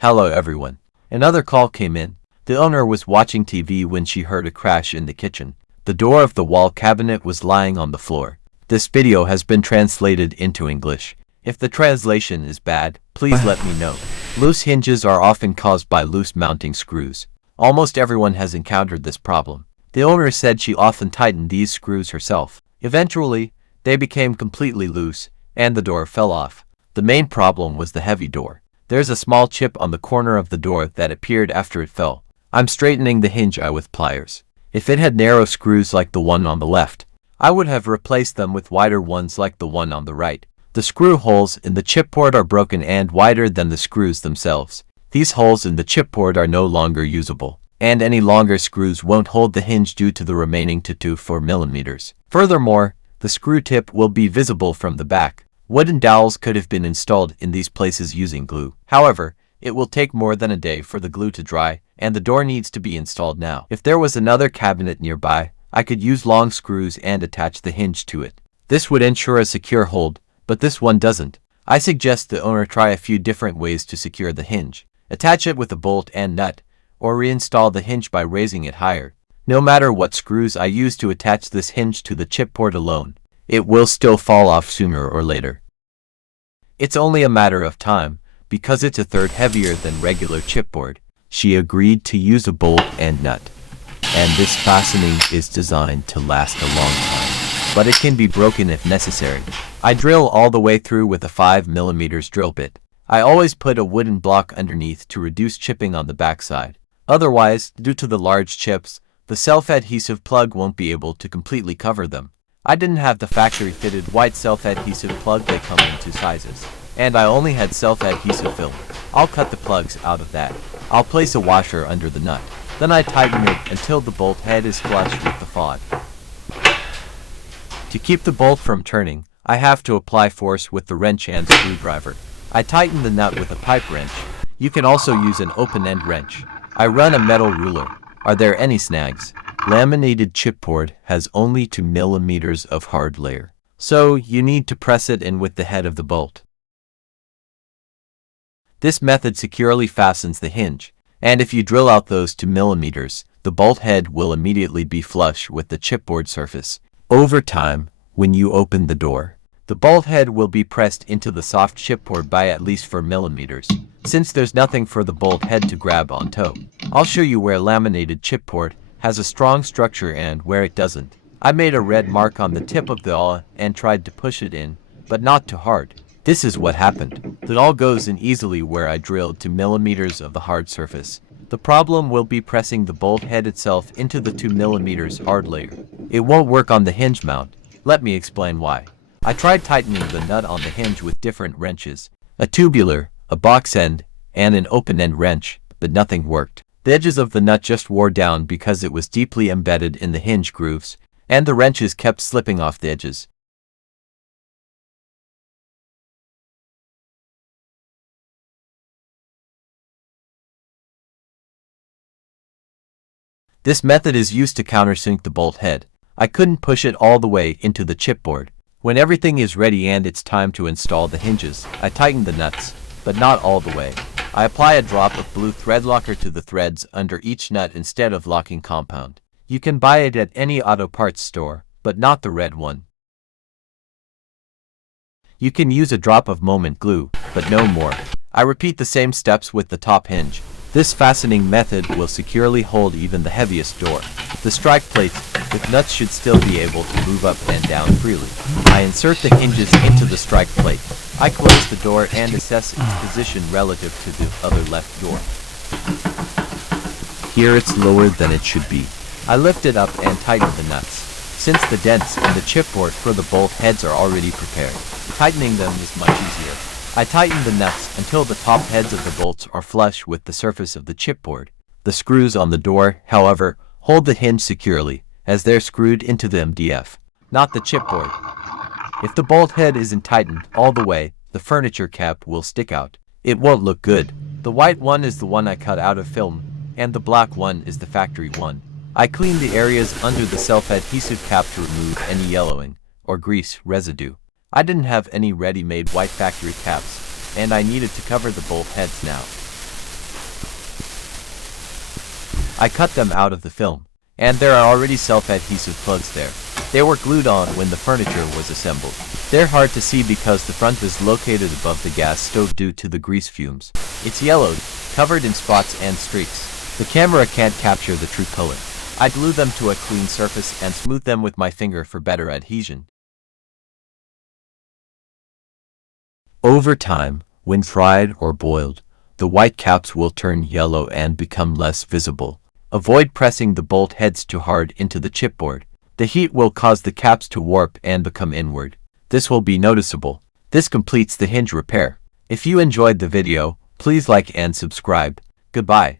Hello everyone. Another call came in. The owner was watching TV when she heard a crash in the kitchen. The door of the wall cabinet was lying on the floor. This video has been translated into English. If the translation is bad, please let me know. Loose hinges are often caused by loose mounting screws. Almost everyone has encountered this problem. The owner said she often tightened these screws herself. Eventually, they became completely loose, and the door fell off. The main problem was the heavy door. There's a small chip on the corner of the door that appeared after it fell. I'm straightening the hinge with pliers. If it had narrow screws like the one on the left, I would have replaced them with wider ones like the one on the right. The screw holes in the chipboard are broken and wider than the screws themselves. These holes in the chipboard are no longer usable, and any longer screws won't hold the hinge due to the remaining 2 to 4 millimeters. Furthermore, the screw tip will be visible from the back. Wooden dowels could have been installed in these places using glue. However, it will take more than a day for the glue to dry, and the door needs to be installed now. If there was another cabinet nearby, I could use long screws and attach the hinge to it. This would ensure a secure hold, but this one doesn't. I suggest the owner try a few different ways to secure the hinge. Attach it with a bolt and nut, or reinstall the hinge by raising it higher. No matter what screws I use to attach this hinge to the chipboard alone, it will still fall off sooner or later. It's only a matter of time, because it's a third heavier than regular chipboard. She agreed to use a bolt and nut. And this fastening is designed to last a long time, but it can be broken if necessary. I drill all the way through with a 5mm drill bit. I always put a wooden block underneath to reduce chipping on the backside. Otherwise, due to the large chips, the self-adhesive plug won't be able to completely cover them. I didn't have the factory-fitted white self-adhesive plug. They come in 2 sizes, and I only had self-adhesive film. I'll cut the plugs out of that. I'll place a washer under the nut. Then I tighten it until the bolt head is flush with the FOD. To keep the bolt from turning, I have to apply force with the wrench and screwdriver. I tighten the nut with a pipe wrench. You can also use an open-end wrench. I run a metal ruler. Are there any snags? Laminated chipboard has only 2 millimeters of hard layer, so you need to press it in with the head of the bolt. This method securely fastens the hinge, and if you drill out those 2 millimeters, the bolt head will immediately be flush with the chipboard surface. Over time, when you open the door, the bolt head will be pressed into the soft chipboard by at least 4 millimeters, since there's nothing for the bolt head to grab onto. I'll show you where laminated chipboard has a strong structure and where it doesn't. I made a red mark on the tip of the awl and tried to push it in, but not too hard. This is what happened. The awl goes in easily where I drilled 2 millimeters of the hard surface. The problem will be pressing the bolt head itself into the 2 millimeters hard layer. It won't work on the hinge mount. Let me explain why. I tried tightening the nut on the hinge with different wrenches, a tubular, a box end, and an open-end wrench, but nothing worked. The edges of the nut just wore down because it was deeply embedded in the hinge grooves, and the wrenches kept slipping off the edges. This method is used to countersink the bolt head. I couldn't push it all the way into the chipboard. When everything is ready and it's time to install the hinges, I tighten the nuts, but not all the way. I apply a drop of blue thread locker to the threads under each nut instead of locking compound. You can buy it at any auto parts store, but not the red one. You can use a drop of moment glue, but no more. I repeat the same steps with the top hinge. This fastening method will securely hold even the heaviest door. The strike plate with nuts should still be able to move up and down freely. I insert the hinges into the strike plate. I close the door and assess its position relative to the other left door. Here it's lower than it should be. I lift it up and tighten the nuts. Since the dents in the chipboard for the bolt heads are already prepared, tightening them is much easier. I tighten the nuts until the top heads of the bolts are flush with the surface of the chipboard. The screws on the door, however, hold the hinge securely, as they're screwed into the MDF, not the chipboard. If the bolt head isn't tightened all the way, the furniture cap will stick out. It won't look good. The white one is the one I cut out of film, and the black one is the factory one. I clean the areas under the self-adhesive cap to remove any yellowing or grease residue. I didn't have any ready-made white factory caps, and I needed to cover the bolt heads now. I cut them out of the film, and there are already self-adhesive plugs there. They were glued on when the furniture was assembled. They're hard to see because the front is located above the gas stove due to the grease fumes. It's yellowed, covered in spots and streaks. The camera can't capture the true color. I glue them to a clean surface and smooth them with my finger for better adhesion. Over time, when fried or boiled, the white caps will turn yellow and become less visible. Avoid pressing the bolt heads too hard into the chipboard. The heat will cause the caps to warp and become inward. This will be noticeable. This completes the hinge repair. If you enjoyed the video, please like and subscribe. Goodbye.